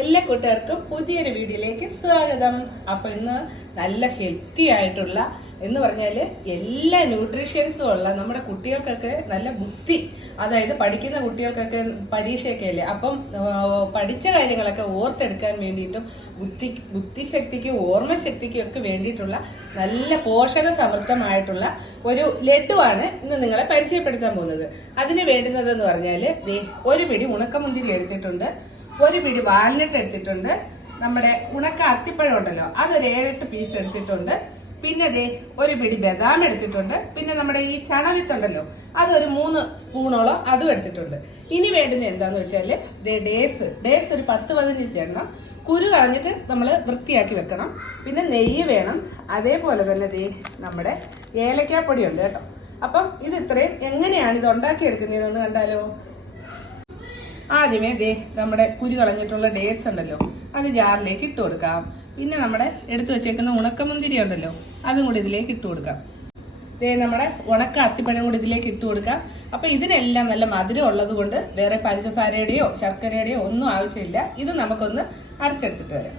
എല്ലാ കൂട്ടുകാർക്കും പുതിയൊരു വീഡിയോയിലേക്ക് സ്വാഗതം. അപ്പൊ ഇന്ന് നല്ല ഹെൽത്തി ആയിട്ടുള്ള എന്ന് പറഞ്ഞാൽ എല്ലാ ന്യൂട്രീഷ്യൻസും ഉള്ള നമ്മുടെ കുട്ടികൾക്കൊക്കെ നല്ല ബുദ്ധി. അതായത് പഠിക്കുന്ന കുട്ടികൾക്കൊക്കെ പരീക്ഷയൊക്കെ അല്ലേ? അപ്പം പഠിച്ച കാര്യങ്ങളൊക്കെ ഓർത്തെടുക്കാൻ വേണ്ടിയിട്ടും ബുദ്ധി ബുദ്ധിശക്തിക്കും ഓർമ്മശക്തിക്കും ഒക്കെ വേണ്ടിയിട്ടുള്ള നല്ല പോഷക സമൃദ്ധമായിട്ടുള്ള ഒരു ലഡുവാണ് ഇന്ന് നിങ്ങളെ പരിചയപ്പെടുത്താൻ പോകുന്നത്. അതിന് വേണ്ടുന്നതെന്ന് പറഞ്ഞാൽ ഒരു പിടി ഉണക്കമുന്തിരി എടുത്തിട്ടുണ്ട്. ഒരു പിടി വാൽനട്ട് എടുത്തിട്ടുണ്ട്. നമ്മുടെ ഉണക്ക അത്തിപ്പഴം ഉണ്ടല്ലോ അതൊരു ഏഴെട്ട് പീസ് എടുത്തിട്ടുണ്ട്. പിന്നെ ദേ ഒരു പിടി ബദാം എടുത്തിട്ടുണ്ട്. പിന്നെ നമ്മുടെ ഈ ചണവിത്തുണ്ടല്ലോ അതൊരു മൂന്ന് സ്പൂണോളം അതും എടുത്തിട്ടുണ്ട്. ഇനി വേണ്ടുന്നത് എന്താന്ന് വെച്ചാൽ ദേ ഡേറ്റ്സ് ഡേറ്റ്സ് ഒരു പത്ത് പതിനഞ്ച് എണ്ണം. കുരു കളഞ്ഞിട്ട് നമ്മൾ വൃത്തിയാക്കി വെക്കണം. പിന്നെ നെയ്യ് വേണം. അതേപോലെ തന്നെ ദേ നമ്മുടെ ഏലക്കാപ്പൊടി ഉണ്ട് കേട്ടോ. അപ്പം ഇത് ഇത്രയും. എങ്ങനെയാണ് ഇത് ഉണ്ടാക്കിയെടുക്കുന്നതെന്ന് കണ്ടാലോ? ആദ്യമേ ദേ നമ്മുടെ കുരു കളഞ്ഞിട്ടുള്ള ഡേറ്റ്സ് ഉണ്ടല്ലോ അത് ജാറിലേക്ക് ഇട്ട് കൊടുക്കാം. പിന്നെ നമ്മുടെ എടുത്തു വെച്ചേക്കുന്ന ഉണക്കമുന്തിരി ഉണ്ടല്ലോ അതും കൂടി ഇതിലേക്ക് ഇട്ട് കൊടുക്കാം. ദേ നമ്മുടെ ഉണക്ക അത്തിപ്പഴം കൂടി ഇതിലേക്ക് ഇട്ട് കൊടുക്കാം. അപ്പൊ ഇതിനെല്ലാം നല്ല മധുരം ഉള്ളത് കൊണ്ട് വേറെ പഞ്ചസാരയുടെയോ ശർക്കരയുടെയോ ഒന്നും ആവശ്യമില്ല. ഇത് നമുക്കൊന്ന് അരച്ചെടുത്തിട്ട് വരാം.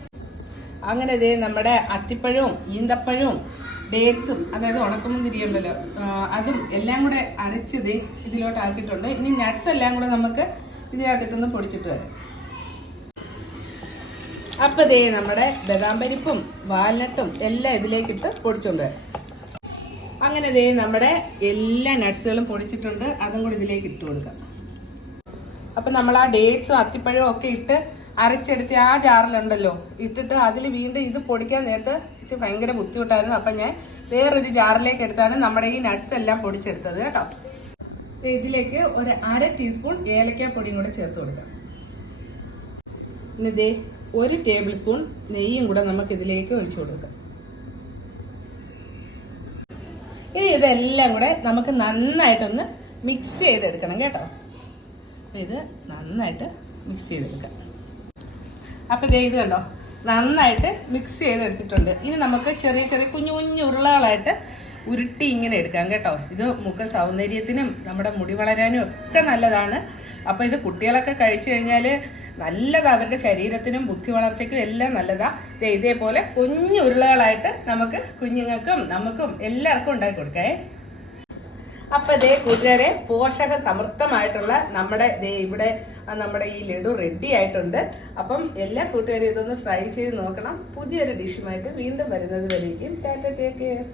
അങ്ങനെ ദേ നമ്മുടെ അത്തിപ്പഴവും ഈന്തപ്പഴവും ഡേറ്റ്സും അതായത് ഉണക്കമുന്തിരി ഉണ്ടല്ലോ അതും എല്ലാം കൂടെ അരച്ചത് ഇതിലോട്ട് ആക്കിയിട്ടുണ്ട് ഇനി നട്ട്സ് എല്ലാം കൂടെ നമുക്ക് ഇതിനകത്തിട്ടൊന്ന് പൊടിച്ചിട്ട് വരാം. അപ്പൊ ദേ നമ്മുടെ ബദാം പരിപ്പും വാൽനട്ടും എല്ലാം ഇതിലേക്കിട്ട് പൊടിച്ചുകൊണ്ട് വരാം. അങ്ങനെ ദേ നമ്മുടെ എല്ലാ നട്ട്സുകളും പൊടിച്ചിട്ടുണ്ട്. അതും കൂടി ഇതിലേക്ക് ഇട്ട് കൊടുക്കാം. അപ്പൊ നമ്മൾ ആ ഡേറ്റ്സും അത്തിപ്പഴവും ഒക്കെ ഇട്ട് അരച്ചെടുത്ത് ആ ജാറിലുണ്ടല്ലോ ഇട്ടിട്ട് അതിൽ വീണ്ടും ഇത് പൊടിക്കാൻ നേരത്ത് ഇച്ചിരി ഭയങ്കര ബുദ്ധിമുട്ടായിരുന്നു. അപ്പം ഞാൻ വേറൊരു ജാറിലേക്ക് എടുത്താണ് നമ്മുടെ ഈ നട്ട്സ് എല്ലാം പൊടിച്ചെടുത്തത് കേട്ടോ. ഇതിലേക്ക് ഒരു അര ടീസ്പൂൺ ഏലക്ക പൊടിയും കൂടെ ചേർത്ത് കൊടുക്കാം. ഇനി ഒരു ടേബിൾ സ്പൂൺ നെയ്യും കൂടെ നമുക്ക് ഇതിലേക്ക് ഒഴിച്ചു കൊടുക്കാം. ഇനി ഇതെല്ലാം കൂടെ നമുക്ക് നന്നായിട്ടൊന്ന് മിക്സ് ചെയ്തെടുക്കണം കേട്ടോ. അപ്പം ഇത് നന്നായിട്ട് മിക്സ് ചെയ്തെടുക്കാം. അപ്പം ഇതേ ഇത് കണ്ടോ? നന്നായിട്ട് മിക്സ് ചെയ്തെടുത്തിട്ടുണ്ട്. ഇനി നമുക്ക് ചെറിയ ചെറിയ കുഞ്ഞു കുഞ്ഞു ഉരുളകളായിട്ട് ഉരുട്ടി ഇങ്ങനെ എടുക്കാം കേട്ടോ. ഇത് മുഖ സൗന്ദര്യത്തിനും നമ്മുടെ മുടി വളരാനും ഒക്കെ നല്ലതാണ്. അപ്പൊ ഇത് കുട്ടികളൊക്കെ കഴിച്ചു കഴിഞ്ഞാൽ നല്ലതാ അവരുടെ ശരീരത്തിനും ബുദ്ധി വളർച്ചയ്ക്കും എല്ലാം നല്ലതാ. ഇതേപോലെ കുഞ്ഞു ഉരുളകളായിട്ട് നമുക്ക് കുഞ്ഞുങ്ങൾക്കും നമുക്കും എല്ലാവർക്കും ഉണ്ടാക്കി കൊടുക്കേ അപ്പൊ ഇതേ കൂട്ടുകാരെ പോഷക സമൃദ്ധമായിട്ടുള്ള നമ്മുടെ ഇവിടെ നമ്മുടെ ഈ ലഡു റെഡി ആയിട്ടുണ്ട്. അപ്പം എല്ലാ കൂട്ടുകാരും ഇതൊന്ന് ഫ്രൈ ചെയ്ത് നോക്കണം. പുതിയൊരു ഡിഷുമായിട്ട് വീണ്ടും വരുന്നത് വരേക്കും. Tata take care